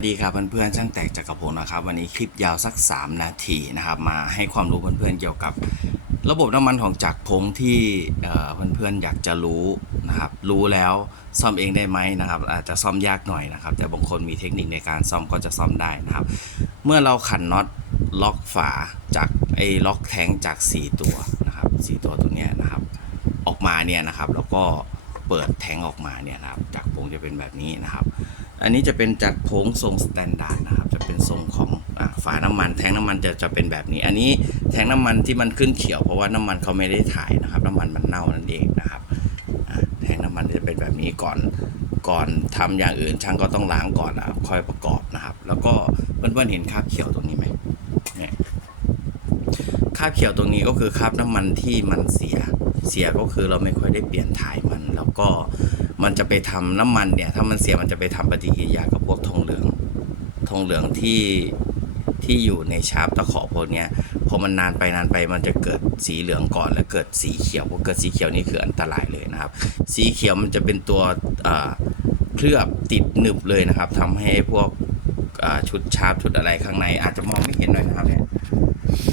สวัสดีครับเพื่อนๆช่างแตกจากระผมนะครับ วันนี้คลิปยาวสัก 3 นาทีนะครับ มาให้ความรู้เพื่อนๆเกี่ยวกับ ระบบน้ำมันของจักรพงที่เอ่อเพื่อนๆอยากจะรู้นะครับ รู้แล้วซ่อมเองได้ไหมนะครับ อาจจะซ่อมยากหน่อยนะครับ แต่บางคนมีเทคนิคในการซ่อมก็จะซ่อมได้นะครับ เมื่อเราขันน็อตล็อกฝาจากไอ้ล็อกแทงจาก 4 ตัวนะครับ4ตัวตัวเนี้ยนะครับ ออกมาเนี่ยนะครับ แล้วก็เปิดแทงออกมาเนี่ยนะครับจากพงจะเป็นแบบนี้นะครับ อันนี้จะเป็นจากโค้งทรงสแตนดาร์ดนะครับ จะเป็นทรงของอาฝาน้ำมัน แทงน้ำมันจะจะเป็นแบบนี้ อันนี้แทงน้ำมันที่มันขึ้นเขียว เพราะว่าน้ำมันเขาไม่ได้ถ่ายนะครับ น้ำมันมันเน่านั่นเองนะครับแทงน้ำมันจะเป็นแบบนี้ก่อนก่อนทำอย่างอื่นช่างก็ต้องล้างก่อนแล้วค่อยประกอบนะครับ แล้วก็เพื่อนๆเห็นคราบเขียวตรงนี้ไหมเนี่ยคราบเขียวตรงนี้ก็คือคราบน้ำมันที่มันเสียเสียก็คือเราไม่ค่อยได้เปลี่ยนถ่ายมัน แล้วก็ มันจะไปทำน้ำมันเนี่ย ถ้ามันเสียมันจะไปทำปฏิกิริยากับพวกทองเหลือง ทองเหลืองที่ที่อยู่ในชาร์ปตะขอพวกเนี้ยพอมันนานไปนานไปมันจะเกิดสีเหลืองก่อนแล้วเกิดสีเขียวพอเกิดสีเขียวนี่คืออันตรายเลยนะครับ สีเขียวมันจะเป็นตัวอ่าเคลือบติดหนึบเลยนะครับทำให้พวกชุดชาร์ปชุดอะไรข้างใน อาจจะมองไม่เห็นหน่อยนะครับเนี่ย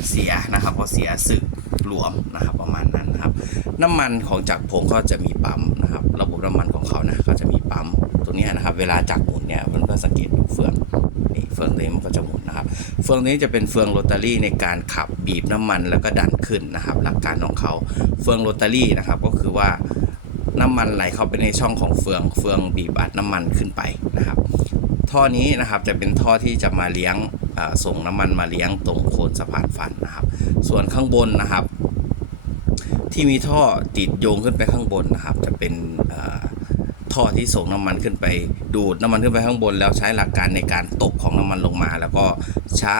เสียนะครับพอเสียสึก หลวมนะครับประมาณนั้นนะครับ น้ำมันของจักรพงก็จะมีปั๊มนะครับ ระบบน้ำมันของเขานะก็จะมีปั๊มตัวนี้นะครับ เวลาจักรหมุนเนี่ยเพื่อนๆสังเกตดูเฟืองนี่เฟืองตัวนี้มันก็จะหมุนนะครับ เฟืองนี้จะเป็นเฟืองโรตารี่ในการขับบีบน้ำมันแล้วก็ดันขึ้นนะครับ หลักการของเขาเฟืองโรตารี่นะครับก็คือว่าน้ำมันไหลเข้าไปในช่องของเฟือง เฟืองบีบอัดน้ำมันขึ้นไปนะครับ ท่อนี้นะครับจะเป็นท่อที่จะมาเลี้ยงส่งน้ำมันมาเลี้ยงตรงโคนสะพานฟันนะครับ ส่วนข้างบนนะครับ ที่มีท่อติดโยงขึ้นไปข้างบนนะครับ จะเป็นท่อที่ส่งน้ำมันขึ้นไป ดูดน้ำมันขึ้นไปข้างบน แล้วใช้หลักการในการตกของน้ำมันลงมา แล้วก็ชะ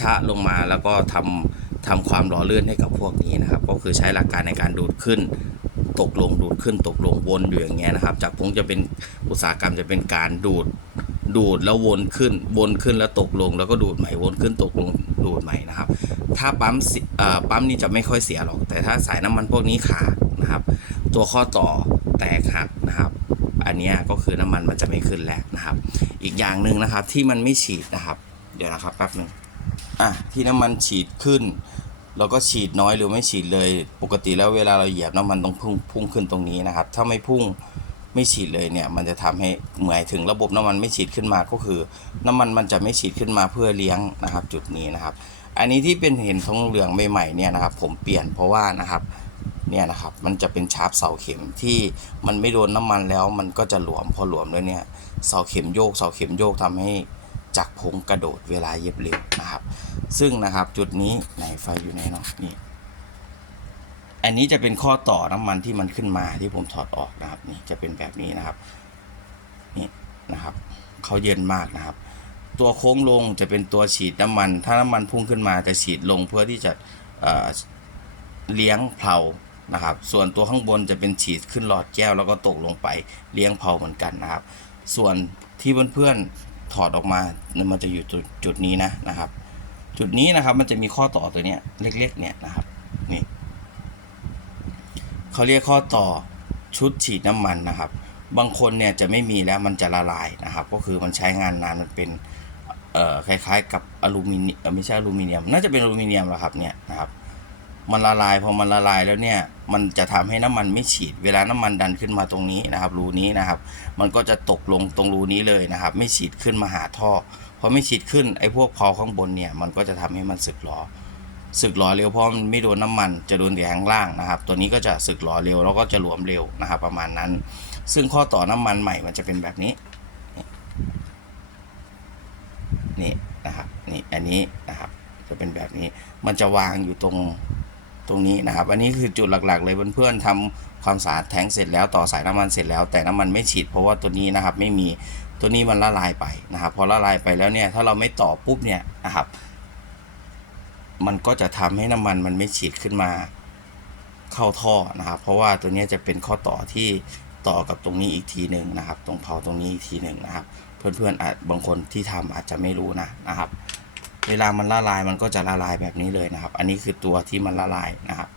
ชะลงมาแล้วก็ทำทำความหล่อเลื่อนให้กับพวกนี้นะครับ ก็คือใช้หลักการในการดูดขึ้น ตกลงดูดขึ้น ตกลงวนอยู่อย่างเงี้ยนะครับ จากพงจะเป็นอุตสาหกรรมจะเป็นการดูด ดูดแล้ววนขึ้น วนขึ้นแล้วตกลง แล้วก็ดูดใหม่ วนขึ้นตกลง ดูดใหม่นะครับ ถ้าปั๊มปั๊มนี่จะไม่ค่อยเสียหรอก แต่ถ้าสายน้ำมันพวกนี้ขาดนะครับ ตัวข้อต่อแตกหักนะครับ อันนี้ก็คือน้ำมันมันจะไม่ขึ้นแล้วนะครับ อีกอย่างหนึ่งนะครับที่มันไม่ฉีดนะครับ เดี๋ยวนะครับแป๊บหนึ่งอะที่น้ำมันฉีดขึ้นเราก็ฉีดน้อยหรือไม่ฉีดเลย ปกติแล้วเวลาเราเหยียบน้ำมันต้องพุ่งพุ่งขึ้นตรงนี้นะครับ ถ้าไม่พุ่ง ไม่ฉีดเลยเนี่ยมันจะทำให้เหมายถึงระบบน้ำมันไม่ฉีดขึ้นมาก็คือ น้ำมันมันจะไม่ฉีดขึ้นมาเพื่อเลี้ยงนะครับ จุดนี้นะครับ อันนี้ที่เป็นเห็นทองเหลืองใหม่ๆเนี่ยนะครับ ผมเปลี่ยนเพราะว่านะครับเนี่ยนะครับมันจะเป็นชาร์ปเสาเข็มที่มันไม่โดนน้ำมันแล้ว มันก็จะหลวมพอหลวมแล้วเนี่ยเสาเข็มโยกเสาเข็มโยกทำให้จักพงกระโดดเวลาเย็บเร็วนะครับ ซึ่งนะครับจุดนี้ไหนไฟอยู่ไหนเนาะนี่ อันนี้จะเป็นข้อต่อน้ำมันที่มันขึ้นมาที่ผมถอดออกนะครับ นี่จะเป็นแบบนี้นะครับ นี่นะครับเขาเย็นมากนะครับ ตัวโค้งลงจะเป็นตัวฉีดน้ำมัน ถ้าน้ำมันพุ่งขึ้นมาจะฉีดลงเพื่อที่จะเเลี้ยงเพลานะครับ ส่วนตัวข้างบนจะเป็นฉีดขึ้นหลอดแก้วแล้วก็ตกลงไปเลี้ยงเพลาเหมือนกันนะครับ ส่วนที่เพื่อนๆถอดออกมาเนี่ยมันจะอยู่จุดจุดนี้นะนะครับ จุดนี้นะครับมันจะมีข้อต่อตัวเนี้ยเล็กๆเนี่ยนะครับนี่ เขาเรียกข้อต่อชุดฉีดน้ำมันนะครับ บางคนเนี่ยจะไม่มีแล้วมันจะละลายนะครับ ก็คือมันใช้งานนานมันเป็นเอ่อคล้ายๆ กับอลูมิเนียมไม่ใช่อลูมิเนียม น่าจะเป็นอลูมิเนียมแหละครับเนี่ยนะครับ มันละลายพอมันละลายแล้วเนี่ยมันจะทำให้น้ำมันไม่ฉีด เวลาน้ำมันดันขึ้นมาตรงนี้นะครับ รูนี้นะครับ มันก็จะตกลงตรงรูนี้เลยนะครับ ไม่ฉีดขึ้นมาหาท่อพอไม่ฉีดขึ้นไอ้พวกเพาข้างบนเนี่ยมันก็จะทำให้มันสึกหรอ สึกหรอเร็วเพราะมันไม่โดนน้ำมันจะโดนแต่ข้างล่างนะครับ ตัวนี้ก็จะสึกหรอเร็วแล้วก็จะหลวมเร็วนะครับ ประมาณนั้น ซึ่งข้อต่อน้ำมันใหม่มันจะเป็นแบบนี้นี่นะครับนี่อันนี้นะครับจะเป็นแบบนี้มันจะวางอยู่ตรงตรงนี้นะครับ อันนี้คือจุดหลักๆ เลยเพื่อนๆทำความสะอาดแทงเสร็จแล้วต่อสายน้ำมันเสร็จแล้ว แต่น้ำมันไม่ฉีดเพราะว่าตัวนี้นะครับไม่มีตัวนี้มันละลายไปนะครับพอละลายไปแล้วเนี่ยถ้าเราไม่ต่อปุ๊บเนี่ยนะครับ มันก็จะทำให้น้ำมันมันไม่ฉีดขึ้นมาเข้าท่อนะครับ เพราะว่าตัวนี้จะเป็นข้อต่อที่ต่อกับตรงนี้อีกทีหนึ่งนะครับ ตรงเผาตรงนี้อีกทีหนึ่งนะครับ เพื่อนๆอาจบางคนที่ทำอาจจะไม่รู้นะนะครับ เวลามันละลายมันก็จะละลายแบบนี้เลยนะครับ อันนี้คือตัวที่มันละลายนะครับ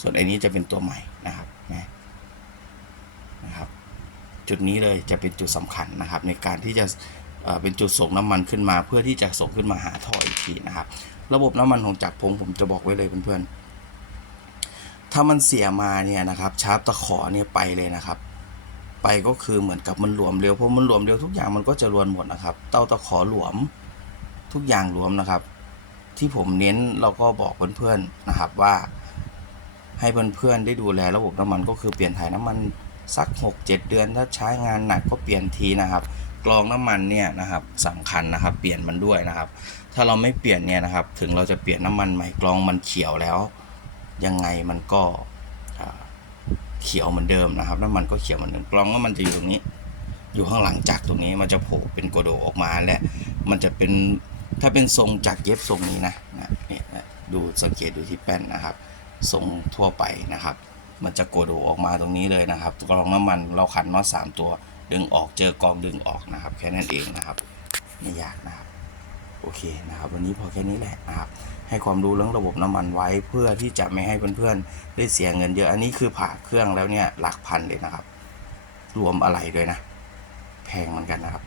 ส่วนอันนี้จะเป็นตัวใหม่นะครับนะนะครับ จุดนี้เลยจะเป็นจุดสำคัญนะครับ ในการที่จะเอ่อเป็นจุดส่งน้ำมันขึ้นมา เพื่อที่จะส่งขึ้นมาหาท่ออีกทีนะครับ ระบบน้ำมันของจักรพงผมจะบอกไว้เลยเพื่อนๆ ถ้ามันเสียมาเนี่ยนะครับ ชาร์ปตะขอเนี่ยไปเลยนะครับ ไปก็คือเหมือนกับมันหลวมเร็วเพราะมันหลวมเร็วทุกอย่างมันก็จะรวนหมดนะครับ เต้าตะขอหลวมทุกอย่างหลวมนะครับ ที่ผมเน้นเราก็บอกเพื่อนๆนะครับว่า ให้เพื่อนๆได้ดูแลระบบน้ำมันก็คือเปลี่ยนถ่ายน้ำมันสัก 6-7 เดือน ถ้าใช้งานหนักก็เปลี่ยนทีนะครับ กรองน้ำมันเนี่ยนะครับสำคัญนะครับ เปลี่ยนมันด้วยนะครับ ถ้าเราไม่เปลี่ยนเนี่ยนะครับ ถึงเราจะเปลี่ยนน้ำมันใหม่กรองมันเขียวแล้ว ยังไงมันก็เขียวเหมือนเดิมนะครับน้ำมันก็เขียวเหมือนเดิมกรองน้ำมันจะอยู่ตรงนี้ อยู่ข้างหลังจากตรงนี้มันจะโผล่เป็นโกโดออกมาและมันจะเป็นถ้าเป็นทรงจากเย็บทรงนี้นะนะนี่ดูสังเกตดูที่แป้นนะครับ ทรงทั่วไปนะครับ มันจะโกโดออกมาตรงนี้เลยนะครับกรองน้ำมันเราขันน็อตสามตัว ดึงออกเจอกองดึงออกนะครับ แค่นั้นเองนะครับไม่ยากนะครับ โอเคนะครับ วันนี้พอแค่นี้แหละนะครับ ให้ความรู้เรื่องระบบน้ำมันไว้เพื่อที่จะไม่ให้เพื่อนๆได้เสียเงินเยอะอันนี้คือผ่าเครื่องแล้วเนี่ยหลักพันเลยนะครับ รวมอะไรด้วยนะ แพงเหมือนกันนะครับ